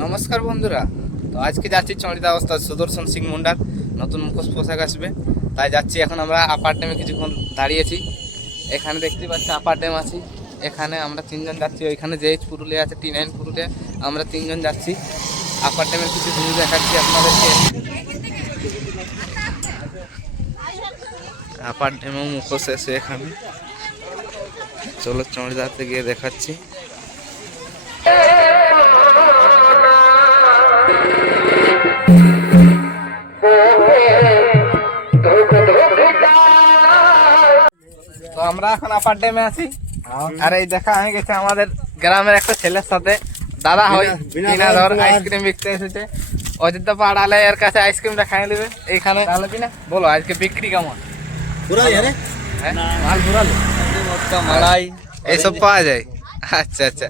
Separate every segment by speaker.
Speaker 1: নমস্কার বন্ধুরা। তো আজকে যাচ্ছি চড়িদা অবস্থা সুদর্শন সিং মুন্ডার নতুন মুখোশ পোশাক আসবে। তাই যাচ্ছি, এখন আমরা আপার ড্যামে কিছুক্ষণ দাঁড়িয়েছি। এখানে দেখতে পাচ্ছি আপার ড্যাম আছি। এখানে আমরা তিনজন যাচ্ছি। ওইখানে যে এইচ পুরুলিয়া আছে টি নাইন পুরুলিয়া, আমরা তিনজন যাচ্ছি। আপার ড্যামের কিছু ভিউ দেখাচ্ছি আপনাদেরকে। আপার মুখোশ এসে এখানে। চলো চড়িদাতে গিয়ে দেখাচ্ছি। তো আমরা এখন আপার ড্যামে আছি। আর এই দেখা হয়ে গেছে আমাদের গ্রামের একটা ছেলের সাথে। দাদা হয় কিনা ধর আইসক্রিম বিকতে এসেছে অযোধ্যা পাড়ালে এর কাছে আইসক্রিমটা খাই নেবে এইখানে বলো আজকে বিক্রি কেমন? হ্যাঁ? মাল ঘুরালো। মালাই এইসব পাওয়া যায়। আচ্ছা আচ্ছা।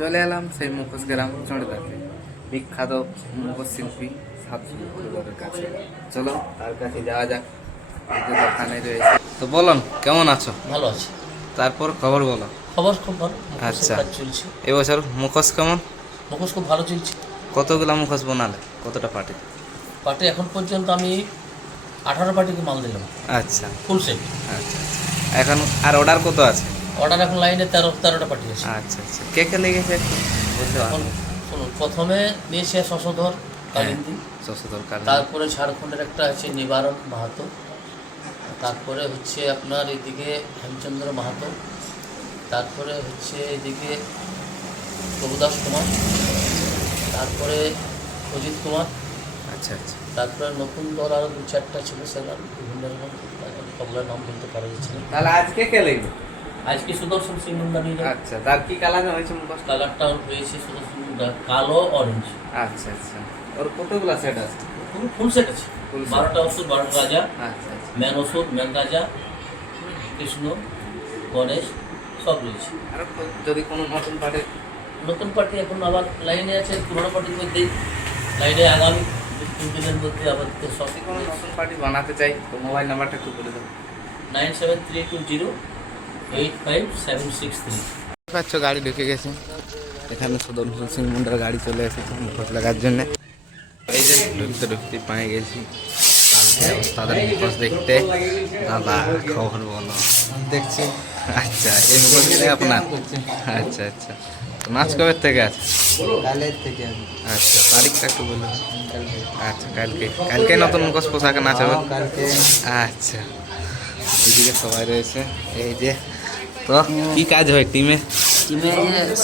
Speaker 1: চলে এলাম সেই মুখোশ গ্রাম চড়দাতে বিখ্যাত মুখোশ শিল্পী সাতপুরের কাছে। চলো তার কাছে যাওয়া যাক। দোকানে রয়েছে। তো বলুন কেমন আছো?
Speaker 2: ভালো আছে।
Speaker 1: তারপর খবর বলো।
Speaker 2: খবর খুব ভালো।
Speaker 1: আচ্ছা।
Speaker 2: চলছে।
Speaker 1: এবছর মুখোশ কেমন?
Speaker 2: মুখোশ খুব ভালো চলছে।
Speaker 1: কতগুলা মুখোশ বানালে? কতটা পার্টি
Speaker 2: পার্টি এখন পর্যন্ত আমি আঠারো পার্টিকে মাল দিলাম।
Speaker 1: আচ্ছা।
Speaker 2: ফুল সেট
Speaker 1: আচ্ছা আচ্ছা। এখন আর অর্ডার কত আছে?
Speaker 2: অর্ডার এখন লাইনে তেরো তেরোটা আছে
Speaker 1: আচ্ছা আচ্ছা। কে কে লেগেছে বলতে
Speaker 2: এখন শুনুন প্রথমে নিয়েছে শশধর কালিন্দি
Speaker 1: শশধর কাল
Speaker 2: তারপরে ঝাড়খণ্ডের একটা আছে নিবারণ মাহাতো তারপরে হচ্ছে আপনার এদিকে হেমচন্দ্র মাহাতো তারপরে হচ্ছে এদিকে প্রভুদাস কুমার তারপরে অজিত কুমার
Speaker 1: আচ্ছা আচ্ছা।
Speaker 2: তারপরে নতুন দল আরও দু চারটা ছিল সেগুলো বিভিন্ন রকম সবগুলোর নাম বলতে পারা যাচ্ছে
Speaker 1: তাহলে আজকে কে লেগবে
Speaker 2: আজকে সুদর্শন সিং মুন্ডা নিয়ে
Speaker 1: আচ্ছা তার কি কালার হয়েছে মুখোশ
Speaker 2: কালারটা হয়েছে সুদর্শন মুন্ডা কালো অরেঞ্জ
Speaker 1: আচ্ছা আচ্ছা। ওর কতগুলা সেট আছে?
Speaker 2: ফুল সেট আছে। বারোটা ওষুধ বারোটা রাজা।
Speaker 1: আচ্ছা আচ্ছা।
Speaker 2: ম্যান ওষুধ ম্যান রাজা কৃষ্ণ গণেশ সব রয়েছে।
Speaker 1: আর যদি কোনো নতুন পার্টি
Speaker 2: নতুন পার্টি এখন আবার লাইনে আছে পুরোনো পার্টির মধ্যেই লাইনে আগামী তিন দিনের মধ্যে আবার সব।
Speaker 1: কোনো নতুন পার্টি বানাতে চাই তো মোবাইল নাম্বারটা একটু বলে দেবো
Speaker 2: nine seven three two zero eight five seven six three
Speaker 1: পাচ্ছ গাড়ি ঢুকে গেছে। এখানে সুদর্শন সিং মুন্ডার গাড়ি চলে এসেছে মুখোশ লাগার জন্য। এই যে ঢুকতে ঢুকতে পায়ে গেছি। কালকে তাদের মুখোশ দেখতে। দাদা খবর বলো।
Speaker 3: দেখছি।
Speaker 1: আচ্ছা এই মুখোশ কি আপনার? আচ্ছা আচ্ছা। নাচ কবে থেকে আছে?
Speaker 3: কালের থেকে
Speaker 1: আচ্ছা তারিখটা একটু বলুন আচ্ছা কালকে। কালকে নতুন মুখোশ পোশাকে নাচ হবে?
Speaker 3: কালকে।
Speaker 1: আচ্ছা। এদিকে সবাই রয়েছে। এই যে তো কি কাজ হয় টিমে
Speaker 4: টিমে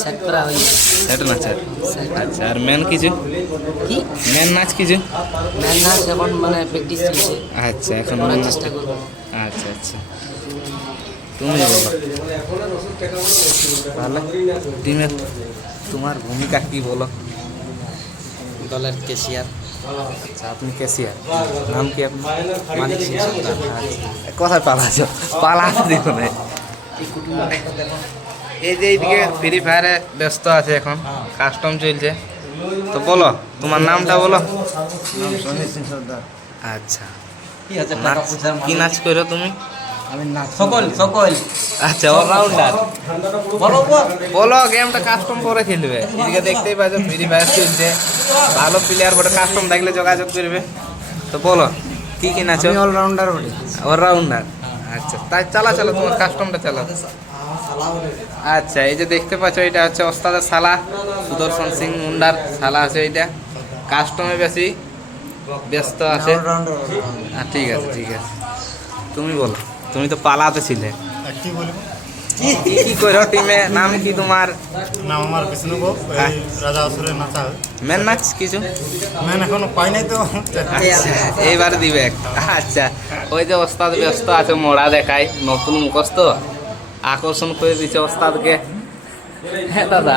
Speaker 4: সেট করা হয়েছে
Speaker 1: সেটা নাচ আচ্ছা আর মেন কিছু?
Speaker 4: কি?
Speaker 1: মেন নাচ কিছু?
Speaker 4: ম্যান নাচ এখন মানে প্র্যাকটিস চলছে।
Speaker 1: আচ্ছা এখন
Speaker 4: করার
Speaker 1: main
Speaker 4: চেষ্টা করব।
Speaker 1: আচ্ছা আচ্ছা। তুমি বলো। তাহলে টিমের তোমার ভূমিকা কি বলো?
Speaker 4: দলের কেশিয়ার
Speaker 1: আচ্ছা আপনি ক্যাশিয়ার নাম কি আপনার?
Speaker 4: মানিক সিং। সর্দার
Speaker 1: আচ্ছা। কোথায় পালাছো পালাতে দিব না এই যে এইদিকে ফ্রি ফায়ারে ব্যস্ত আছে এখন কাস্টম চলছে। তো বলো তোমার নামটা বলো।
Speaker 3: সঞ্জিত সিং সর্দার।
Speaker 1: আচ্ছা।
Speaker 3: কি আছে
Speaker 1: নাচ কি নাচ করো তুমি?
Speaker 3: আমি নাচ সকল সকল।
Speaker 1: আচ্ছা অলরাউন্ডার
Speaker 3: বলো
Speaker 1: বলো। গেমটা কাস্টম করে খেলবে। এদিকে দেখতেই পাচ্ছ ফ্রি ফায়ার চলছে। ভালো প্লেয়ার বটে কাস্টম থাকলে যোগাযোগ করবে। তো বলো কি কি নাচো?
Speaker 3: আমি অলরাউন্ডার বলি।
Speaker 1: অলরাউন্ডার আচ্ছা তাই চালা চালা তোমার কাস্টমটা চালা। আচ্ছা এই যে দেখতে পাচ্ছ এটা হচ্ছে ওস্তাদের শালা সুদর্শন সিং মুন্ডার শালা আছে এইটা। কাস্টমে বেশি ব্যস্ত আছে। ঠিক আছে ঠিক আছে। তুমি বলো তুমি তো পালাতে ছিলে।
Speaker 5: কি বলব?
Speaker 1: কি করো টিমে নাম কি তোমার?
Speaker 5: নাম আমার বিষ্ণুভোগ
Speaker 1: হ্যাঁ।
Speaker 5: এই রাজা অসুরের নাচা হয়।
Speaker 1: মেন নাচ কিছু?
Speaker 5: মেন এখনও পাই নাই তো।
Speaker 1: আচ্ছা এইবার দিবে আচ্ছা ওই যে ওস্তাদ ব্যস্ত আছে মোড়া দেখায় নতুন মুখোশ তো আকর্ষণ করে দিচ্ছে ওস্তাদকে। হ্যাঁ দাদা।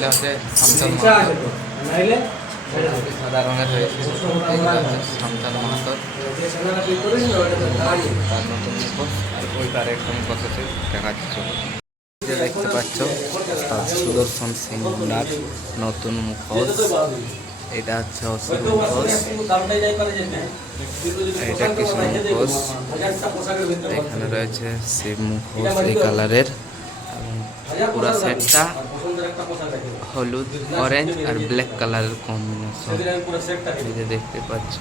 Speaker 1: মুখোশগুলো হচ্ছে সাদা রঙের এগুলো হচ্ছে মাহাতর তার নতুন মুখোশ আর ওই তার মুখোশ আছে দেখাচ্ছ দেখতে পাচ্ছ তার সুদর্শন সিংহার নতুন মুখোশ। এটা হচ্ছে অসুর মুখোশ। এটা কৃষ্ণ মুখোশ। এখানে রয়েছে শিব মুখোশ এই কালারের। এবং পুরো সেটটা হলুদ অরেঞ্জ আর ব্ল্যাক কালারের কম্বিনেশন যে দেখতে পাচ্ছ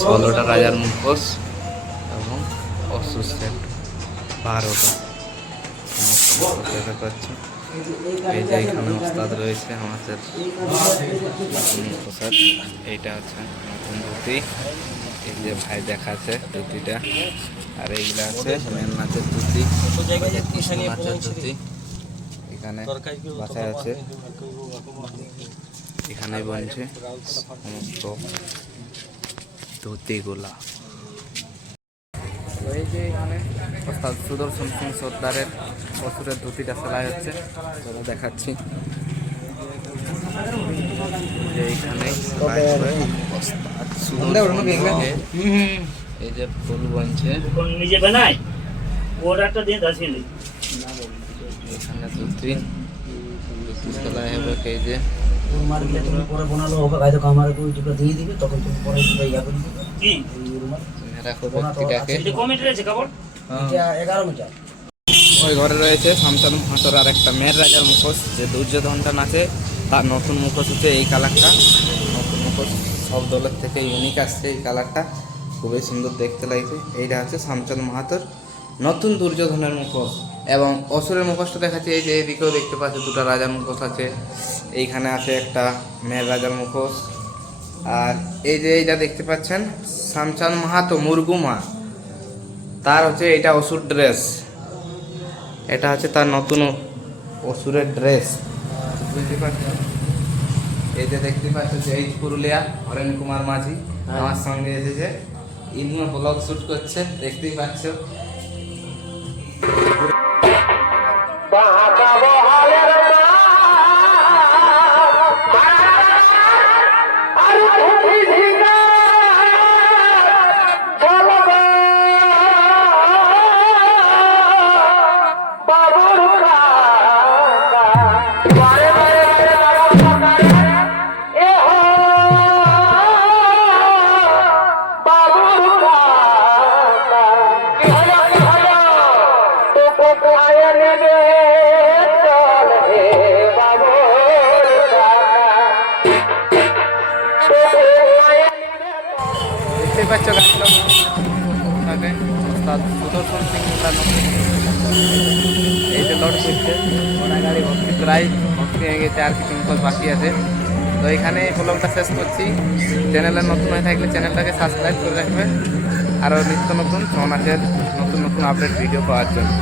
Speaker 1: ষোলোটা রাজার মুখোশ এবং অসুর সেট বারোটা মুখোশ এই যে এখানে ওস্তাদ রয়েছে, আমাদের এইটা হচ্ছে নতুন ধুতি। এই যে ভাই দেখাচ্ছে ধুতিটা। আর এইগুলা আছে। মেন নাচের ধুতি। কৃষ্ণ নাচের ধুতি। এখানে বাসায় আছে। এখানে বলছে সমস্ত ধুতিগুলা। তো এই যে এখানে ওস্তাদ সুদর্শন সিং সর্দারের অসুরের ধুতিটা সেলাই হচ্ছে। চলো দেখাচ্ছি। এইখানে সুদর্শন এই যে ফুল বনছে।
Speaker 6: নিজে বানায়? অর্ডারটা দিয়ে দাসিয়ে নেই
Speaker 1: এখানে সেলাই হবে এই যে।
Speaker 7: গুলো তুমি পরে বানালো হয়তো আমার ওই টুকরো দিয়ে দিবে তখন তুমি পরে ইয়া করে দিবে।
Speaker 6: কি?
Speaker 1: রাখো ব্যক্তিটাকে।
Speaker 6: কমেন্ট রয়েছে কাপড়?
Speaker 7: এটা এগারো মিটার।
Speaker 1: ওই ঘরে রয়েছে আর একটা মেয়ের রাজার মুখোশ যে দুর্যোধনটা নাচে তার নতুন মুখোশ হচ্ছে এই কালারটা। নতুন মুখোশ সব দলের থেকে ইউনিক আসছে এই কালারটা। খুবই সুন্দর দেখতে লাগছে। এইটা হচ্ছে শামচাঁদ মাহাতোর নতুন দুর্যোধনের মুখোশ। এবং অসুরের মুখোশটা দেখাচ্ছে এই যে এইদিকেও দেখতে পাচ্ছি দুটো রাজার মুখোশ আছে। এইখানে আছে একটা মেয়ের রাজার মুখোশ। আর এই যে এইটা দেখতে পাচ্ছেন শামচাঁদ মাহাতো মুরগুমা। তার হচ্ছে এইটা অসুর ড্রেস। এটা হচ্ছে তার নতুন অসুরের ড্রেস। বুঝতে পারছ এই যে দেখতে পাচ্ছ যে এই পুরুলিয়া হরেন কুমার মাঝি আমার সঙ্গে এসেছে। ইনিও ব্লগ শুট করছে দেখতেই পাচ্ছ। লড় করছে ভর্তি প্রায় ভর্তি হয়ে গেছে, আর কিছু বাকি আছে। তো শেষ করছি। চ্যানেলে নতুন হয়ে থাকলে চ্যানেলটাকে সাবস্ক্রাইব করে রাখবে। আরও নিত্য নতুন নতুন নতুন আপডেট ভিডিও পাওয়ার জন্য।